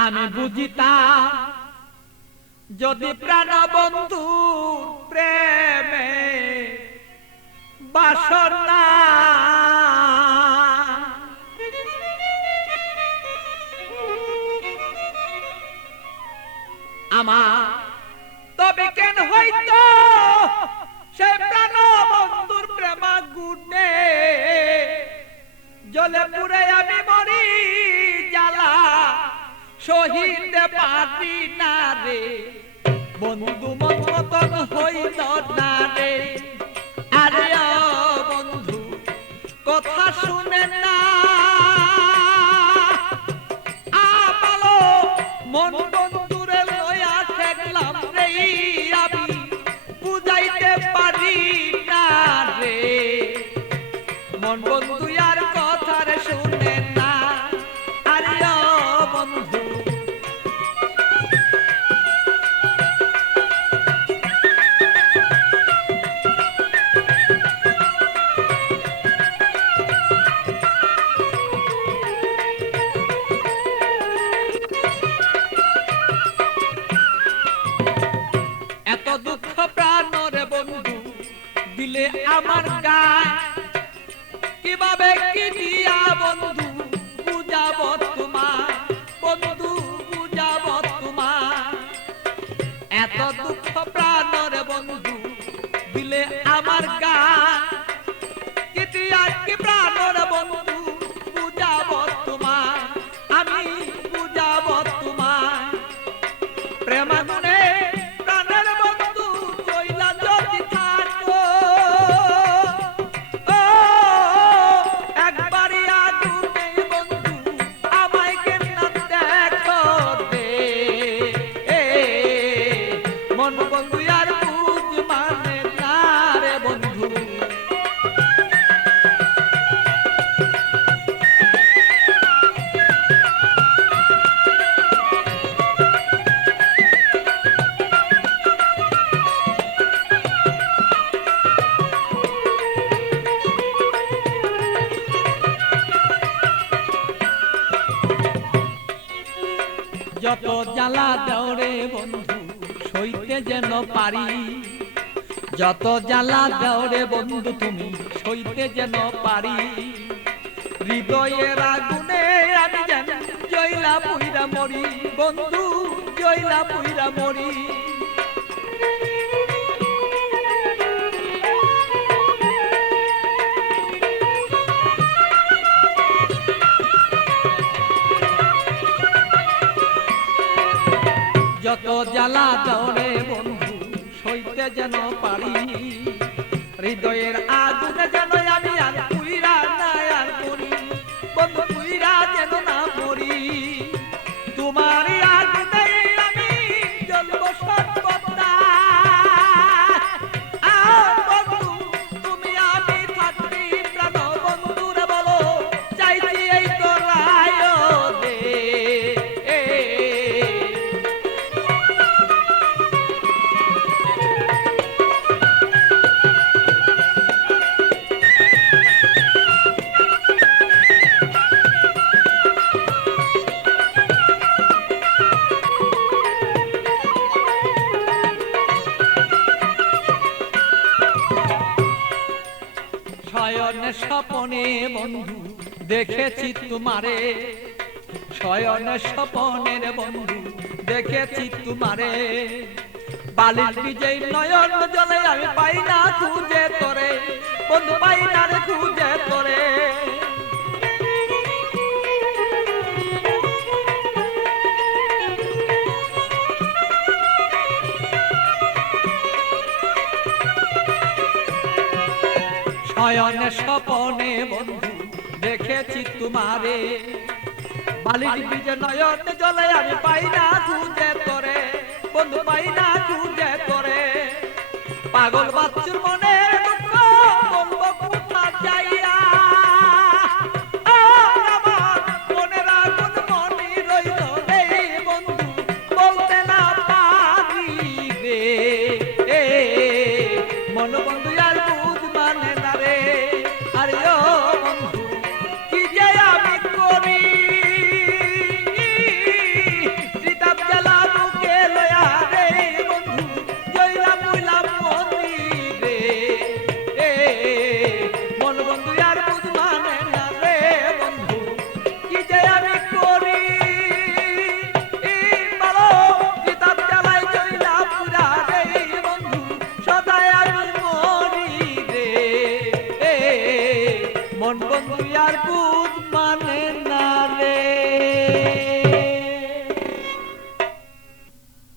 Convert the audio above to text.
আমি বুঝিতাম যদি প্রাণ বন্ধু প্রেমে বাসনা আমার তবে কেন হইতো সে প্রাণ বন্ধুর প্রেমা গুণে জলে পুরে আমি মরি জ্বালা সহিতে পারি না রে বন্ধু মন মতন হইল না রে আরে বন্ধু কথা শুনে না আমালো মন বন্ধুরে লয়া ঠেকলাম রে আমি বুঝাইতে পারি না রে মন বন্ধু আর কথা রে শুনে না আরে বন্ধু দিলে আমার গায় কিভাবে কি দিয়া বন্ধু বুঝাবো তোমার বন্ধু বুঝাবো তোমার এত দুঃখ প্রাণের বন্ধু দিলে আমার গায় কি দিয়া কি প্রাণের বন্ধু বুঝাবো তোমার আমি বুঝাবো তোমার প্রেমাগুনে প্রাণের বন্ধু কইলা যদি থাকো একবারই আগুনে বন্ধু আমায় কেন দেখো দে মন বন্ধু আর বুঝ মানে না রে বন্ধু যত জ্বালা দেওরে বন্ধু সইতে যেন পারি যত জ্বালা দেওরে বন্ধু তুমি সইতে যেন পারি হৃদয়ের আগুনে আমি যেন জয়লা পুইরা মরি বন্ধু জয়লা পুইরা মরি যত জ্বালা দৌড়ে বন্ধু সইতে যেন পারি হৃদয়ের আগুনে যেন আমি আর পুইরা না আর করি বন্ধু পুইরা যেন না মরি তোমার আগুনে আমি জ্বলব সর্বদা বন্ধু তুমি আমি থাকবি প্রাণ বন্ধুরে বলো চাইছি এই তো রায় দে শয়নে স্বপনে বন্ধু দেখেছি তোমারে শয়নে স্বপনের বন্ধু দেখেছি তোমারে বালির বিজয় নয়ন জলে আমি পাই না খুঁজে তোরে বন্ধু পাই না রে খুঁজে তোরে শয়নে স্বপনে বন্ধু দেখেছি তোমারে বালির বীজে নয়ন জলে আমি পাই না খুঁজে তোরে বন্ধু পাই না খুঁজে তোরে পাগল বাচ্চুর মনে দুঃখ বলবো কোথা যাইয়া আমার মনের আগুন মনে রইল রে বন্ধু বলতে না পারি রে মন বন্ধু আর বুঝ মানে না রে আরে ও বন্ধু কি যে আমি করি ধন বন্ধু আর কুদ মানে